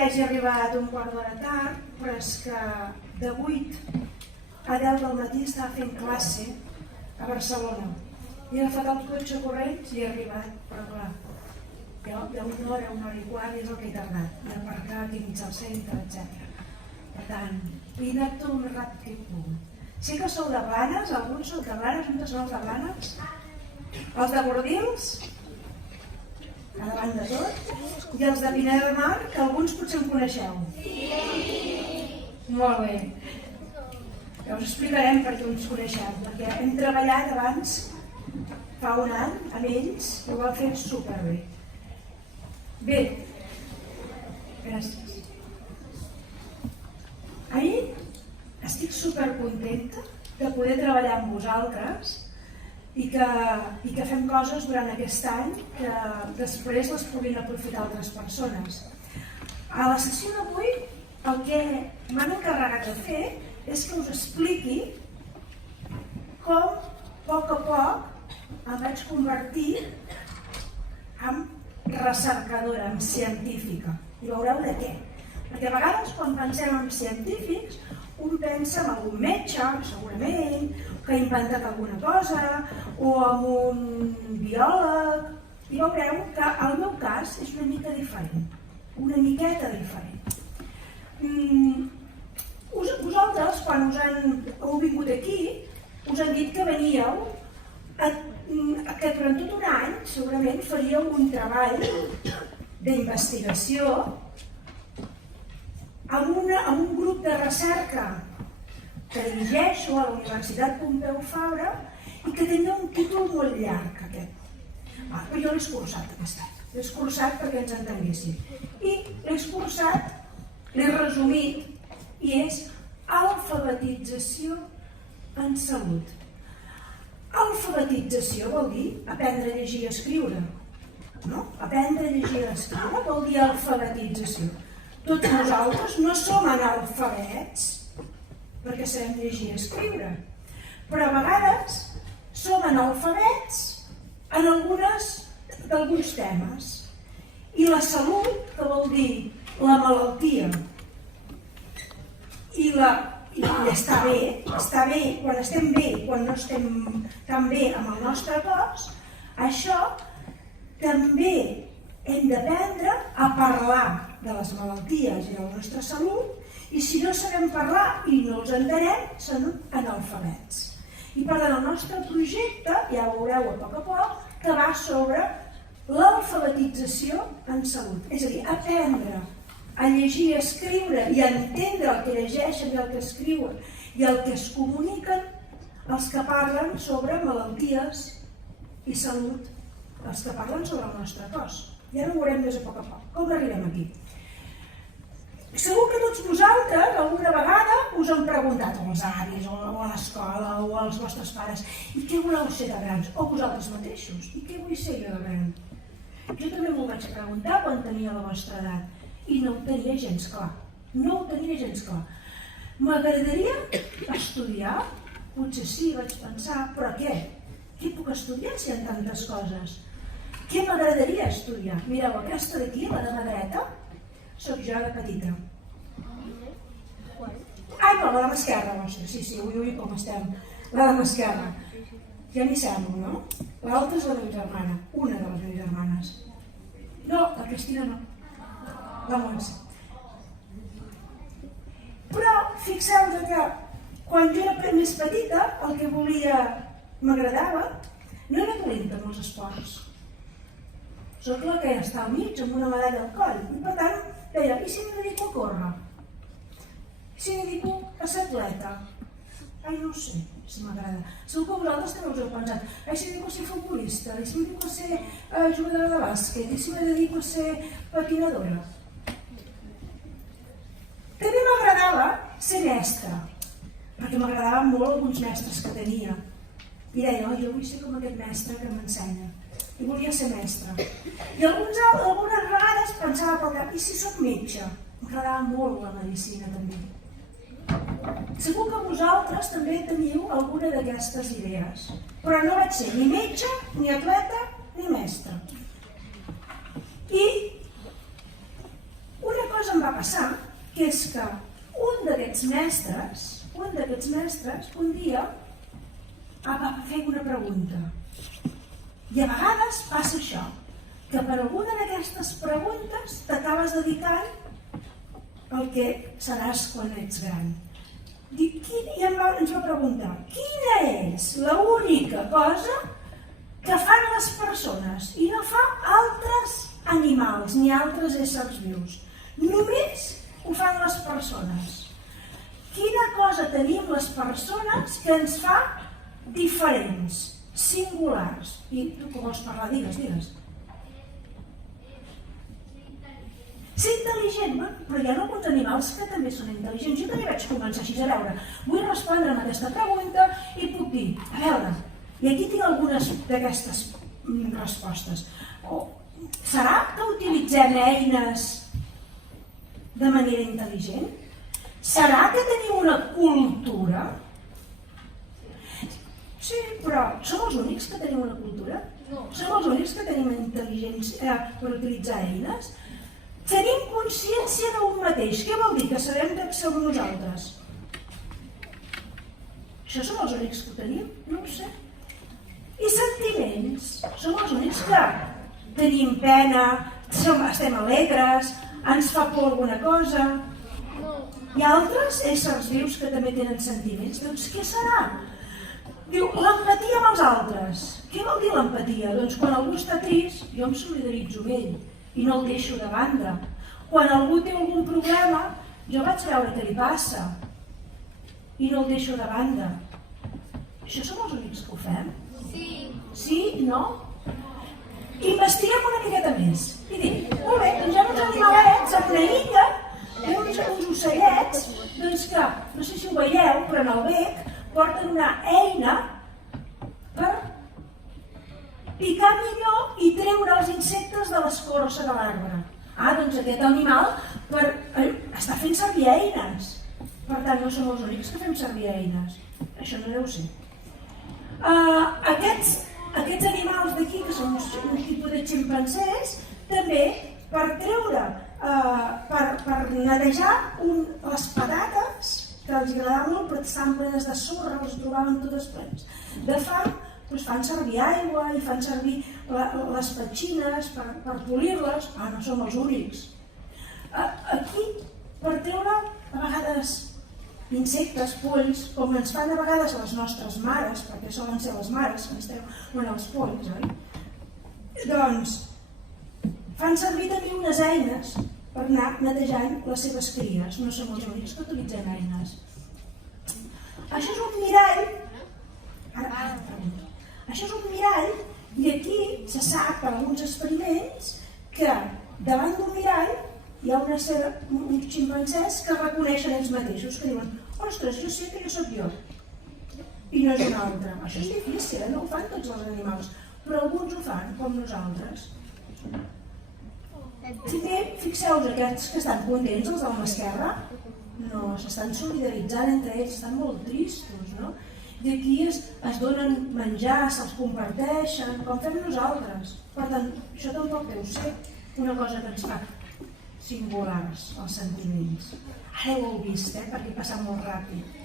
perquè hagi arribat un quart d'hora tard, però és que de 8 a 10 del matí estava fent classe a Barcelona. I he agafat el cotxe corrents i he arribat, però clar, d'una hora a una hora i quart és el que he tardat, i aparcar aquí mig al centre, etc. Per tant, he anat tot el més ràpid que he pogut. Sé que sou de Blanes, alguns sou de Blanes, on són els de Blanes? Els de Bordils, a davant de tot, i els de Pineda de Mar, que alguns potser en coneixeu. Molt bé. Ja us explicarem per què uns coneixem, perquè hem treballat abans, fa un any, amb ells, i ho va fer superbé. Bé, gràcies. Ahir estic supercontenta de poder treballar amb vosaltres i que fem coses durant aquest any que després les puguin aprofitar altres persones. A la sessió d'avui el que m'han encarregat de fer és que us expliqui com, a poc, em vaig convertir en recercadora, en científica. I veureu de què. Perquè a vegades quan pensem en científics, un pensa en algun metge, segurament, que ha inventat alguna cosa, o en un biòleg, i veureu que el meu cas és una mica diferent, una miqueta diferent. Vosaltres, quan heu vingut aquí, us han dit que veníeu, que durant tot un any segurament faríeu un treball d'investigació amb un grup de recerca que dirigeixo a la Universitat Pompeu Fabra i que tenia un títol molt llarg, aquest. Però jo l'he escurçat aquest any. L'he escurçat perquè ens entenguéssim. I l'he escurçat, l'he resumit, i és alfabetització en salut. Alfabetització vol dir aprendre a llegir i escriure. No? Aprendre a llegir i escriure vol dir alfabetització. Tots nosaltres no som analfabets perquè sabem llegir i escriure, però a vegades som analfabets en d'alguns temes. I la salut, que vol dir la malaltia, i estar bé, quan estem bé, quan no estem tan bé amb el nostre cos, això també hem d'aprendre a parlar de les malalties i de la nostra salut, i si no sabem parlar i no els entenem, són analfabets. I per tant el nostre projecte, ja ho veureu a poc, que va sobre l'alfabetització en salut. És a dir, aprendre a llegir i escriure i a entendre el que llegeixen i el que escriuen i el que es comuniquen els que parlen sobre malalties i salut, els que parlen sobre el nostre cos. Ja ho veurem més a poc. Com arribem aquí? Segur que tots vosaltres alguna vegada us han preguntat als avis o a l'escola o als vostres pares i què voleu ser de grans? O vosaltres mateixos, i què vull ser jo de gran? Jo també m'ho vaig preguntar quan tenia la vostra edat i no ho tenia gens clar. M'agradaria estudiar? Potser sí, vaig pensar, però què? Què puc estudiar si hi ha tantes coses? Què m'agradaria estudiar? Mireu, aquesta d'aquí, la de mà dreta, soc jo de petita. Ai, no, la de mà esquerra vostra, sí, ui, com estem. La de mà esquerra. Ja m'hi semblo, no? L'altra és la meva germana, una de les meves germanes. No, la Cristina no. La Montse. Però fixeu-vos que quan jo era més petita, el que m'agradava, no era dolenta amb els esports. Soc la que està al mig amb una medalla al coll. I per tant, deia, i si m'hi dedico a córrer? I si m'hi dedico a ser atleta? Ai, no ho sé, si m'agrada. Segur que vosaltres també us heu pensat. Ai, si m'hi dedico a ser futbolista? I si m'hi dedico a ser jugadora de bàsquet? I si m'hi dedico a ser patinadora? També m'agradava ser mestra, perquè m'agradaven molt alguns mestres que tenia. I deia, jo vull ser com aquest mestre que m'ensenya. I volia ser mestra. I algunes vegades pensava, i si soc metge? M'agradava molt la medicina també. Segur que vosaltres també teniu alguna d'aquestes idees, però no vaig ser ni metge, ni atleta, ni mestra. I una cosa em va passar que és que un d'aquests mestres un dia va fer una pregunta. I a vegades passa això, que per alguna d'aquestes preguntes t'acabes dedicant al que seràs quan ets gran. I ens va preguntar, quina és l'única cosa que fan les persones i no fa altres animals ni altres éssers vius? Només ho fan les persones. Quina cosa tenim les persones que ens fa diferents, singulars? I tu que vols parlar, digues. Ser intel·ligent, però hi ha alguns animals que també són intel·ligents. Jo també vaig començar així, a veure, vull respondre a aquesta pregunta i puc dir, a veure, i aquí tinc algunes d'aquestes respostes. Serà que utilitzem eines de manera intel·ligent? Serà que tenim una cultura? Sí, però som els únics que tenim una cultura? Som els únics que tenim intel·ligència per utilitzar eines? Tenim consciència d'un mateix. Què vol dir? Que sabem que som nosaltres. Això som els únics que ho tenim? No ho sé. I sentiments? Som els únics que tenim pena, estem alegres, ens fa por alguna cosa. Hi ha altres éssers vius que també tenen sentiments. Doncs què serà? Diu, l'empatia amb els altres. Què vol dir l'empatia? Doncs quan algú està trist, jo em solidaritzo amb ell i no el deixo de banda. Quan algú té algun problema, jo vaig veure què li passa i no el deixo de banda. Això som els únics que ho fem? Sí. Sí? No? Investiguem una miqueta més. I dic, molt bé, doncs hi ha uns animalets en una illa, hi ha uns ocellets, doncs que, no sé si ho veieu, però en el bec porten una eina per picar millor i treure els insectes de l'escorça de l'arbre. Doncs aquest animal està fent servir eines. Per tant, no som els únics que fem servir eines. Això no deu ser. Aquests animals d'aquí, que són un tipus de ximpancers, també per treure, per netejar les patates, que els agradava molt, però estaven plenes de sorra, les trobaven totes plenes de fang, doncs fan servir aigua i fan servir les petxines per polir-les. No som els únics. Aquí, per treure a vegades insectes, polls, com ens fan a vegades les nostres mares, perquè solen ser les mares que ens treuen els polls, oi? Doncs fan servir també unes eines per anar netejant les seves cries. No som els únics que utilitzem eines. Això és un mirall. Això és un mirall i aquí se sap per alguns experiments que davant d'un mirall hi ha uns ximpancers que reconeixen ells mateixos, que diuen, ostres, jo sé que jo sóc jo i no és un altre. Això és difícil, no ho fan tots els animals, però alguns ho fan, com nosaltres. També, fixeu-vos, aquests que estan contents, els de la mà esquerra, no, s'estan solidaritzant entre ells, estan molt tristos, no? I aquí es donen menjar, se'ls comparteixen, com fem nosaltres. Per tant, això tampoc deu ser una cosa que ens fa singulars, els sentiments. Ara ho heu vist, perquè passa molt ràpid.